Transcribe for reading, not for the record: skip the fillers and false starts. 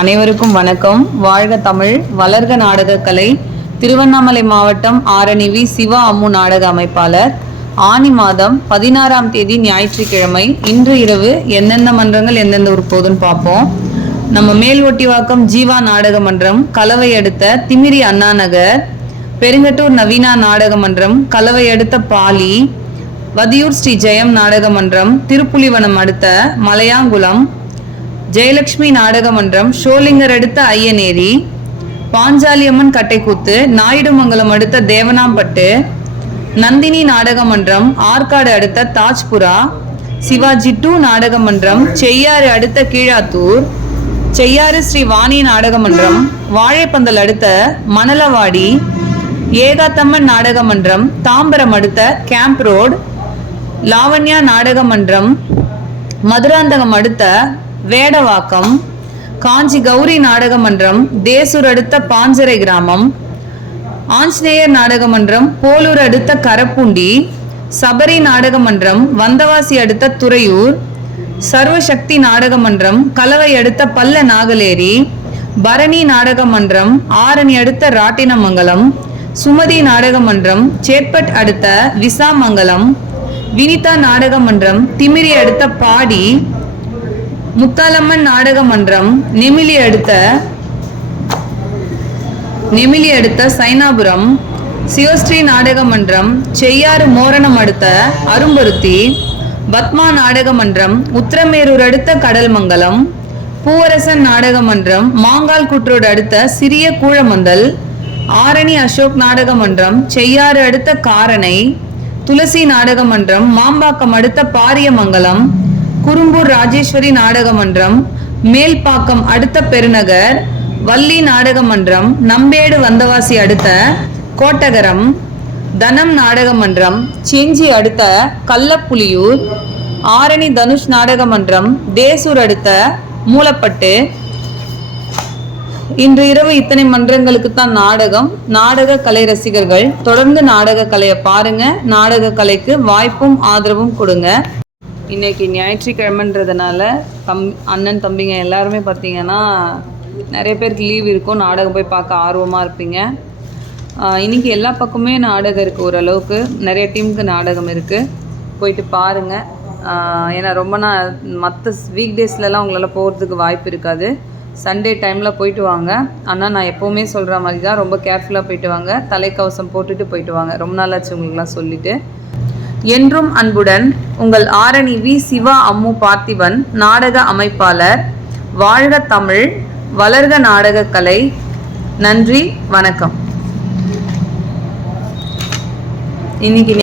அனைவருக்கும் வணக்கம். வாழ்க தமிழ், வளர்க நாடகக்கலை. திருவண்ணாமலை மாவட்டம் ஆரணி வி. சிவா அம்மு நாடக அமைப்பாளர். ஆனி மாதம் 16ஆம் தேதி ஞாயிற்றுக்கிழமை. இன்று இரவு எந்தெந்த மன்றங்கள் எந்தெந்த ஊர் போகுதுன்னு பார்ப்போம். நம்ம மேல் ஒட்டிவாக்கம் ஜீவா நாடக மன்றம், கலவை அடுத்த திமிரி அண்ணா நகர். பெருங்கட்டூர் நவீனா நாடக மன்றம், கலவை அடுத்த பாலி. வதியூர் ஸ்ரீ ஜெயம் நாடக மன்றம், திருப்புலிவனம் அடுத்த மலையாங்குளம். ஜெயலட்சுமி நாடக மன்றம், ஷோலிங்கர் அடுத்த ஐயனேரி. பாஞ்சாலியம்மன் கட்டைக்கூத்து, நாயுடுமங்கலம் அடுத்த தேவனாம்பட்டு. நந்தினி நாடக மன்றம், ஆற்காடு அடுத்த தாஜ்புரா. சிவாஜி 2 நாடக மன்றம், செய்யாறு அடுத்த கீழாத்தூர். செய்யாறு ஸ்ரீ வாணி நாடக மன்றம், வாழைப்பந்தல் அடுத்த மணலவாடி. ஏகாத்தம்மன் நாடக மன்றம், தாம்பரம் அடுத்த கேம்ப் ரோடு. லாவண்யா நாடக மன்றம், மதுராந்தகம் அடுத்த வேடவாக்கம். காஞ்சி கௌரி நாடக மன்றம், தேசூர் அடுத்த பாஞ்சரை கிராமம். ஆஞ்சநேயர் நாடக மன்றம், போலூர் அடுத்த கரப்புண்டி. சபரி நாடக மன்றம், வந்தவாசி அடுத்த துறையூர். சர்வசக்தி நாடக மன்றம், கலவை அடுத்த பல்ல நாகலேரி. பரணி நாடக மன்றம், ஆரணி அடுத்த ராட்டினமங்கலம். சுமதி நாடக மன்றம், சேட்பட் அடுத்த விசாமங்கலம். வினிதா நாடக மன்றம், திமிரி அடுத்த பாடி. முத்தாலம்மன் நாடக மன்றம், நெமிலி அடுத்த சைனாபுரம். சிவஸ்ரீ நாடக மன்றம், செய்யாறு மோரணம் அடுத்த அரும்பருத்தி. பத்மா நாடக மன்றம், உத்திரமேரூர் அடுத்த கடல்மங்கலம். பூவரசன் நாடக மன்றம், மாங்கால் குற்றோடு அடுத்த சிறிய கூழமந்தல். ஆரணி அசோக் நாடக மன்றம், செய்யாறு அடுத்த காரணை. துளசி நாடக மன்றம், மாம்பாக்கம் அடுத்த பாரியமங்கலம். குறும்பூர் ராஜேஸ்வரி நாடக மன்றம், மேல்பாக்கம் அடுத்த பெருநகர். வள்ளி நாடக மன்றம், நம்பேடு வந்தவாசி அடுத்த கோட்டகரம். தனம் நாடக மன்றம், செஞ்சி அடுத்த கள்ளப்புலியூர். ஆரணி தனுஷ் நாடக மன்றம், தேசூர் அடுத்த மூலப்பட்டு. இன்று இரவு இத்தனை மன்றங்களுக்கு தான் நாடகம். நாடக கலை ரசிகர்கள் தொடர்ந்து நாடக கலையை பாருங்க. நாடக கலைக்கு வாய்ப்பும் ஆதரவும் கொடுங்க. இன்னைக்கு ஞாயிற்றுக்கிழமைன்றதுனால அண்ணன் தம்பிங்க எல்லாருமே பார்த்தீங்கன்னா நிறைய பேருக்கு லீவ் இருக்கும். நாடகம் போய் பார்க்க ஆர்வமாக இருப்பீங்க. இன்றைக்கி எல்லா பக்கமே நாடகம் இருக்குது. ஓரளவுக்கு நிறைய டீமுக்கு நாடகம் இருக்குது. போயிட்டு பாருங்கள். ஏன்னா ரொம்ப மற்ற வீக் டேஸ்லலாம் உங்களால் போகிறதுக்கு வாய்ப்பு இருக்காது. சண்டே டைமில் போயிட்டு வாங்க. ஆனால் நான் எப்போவுமே சொல்கிற மாதிரி தான், ரொம்ப கேர்ஃபுல்லாக போயிட்டு வாங்க. தலைக்கவசம் போட்டுட்டு போயிட்டு வாங்க. ரொம்ப நாளாச்சு உங்களுக்குலாம் சொல்லிவிட்டு. என்றும் அன்புடன் உங்கள் ஆரணி வி. சிவா அம்மு பார்த்திபன், நாடக அமைப்பாளர். வாழ்க தமிழ், வளர்க நாடகக்கலை. நன்றி, வணக்கம். இன்னைக்கு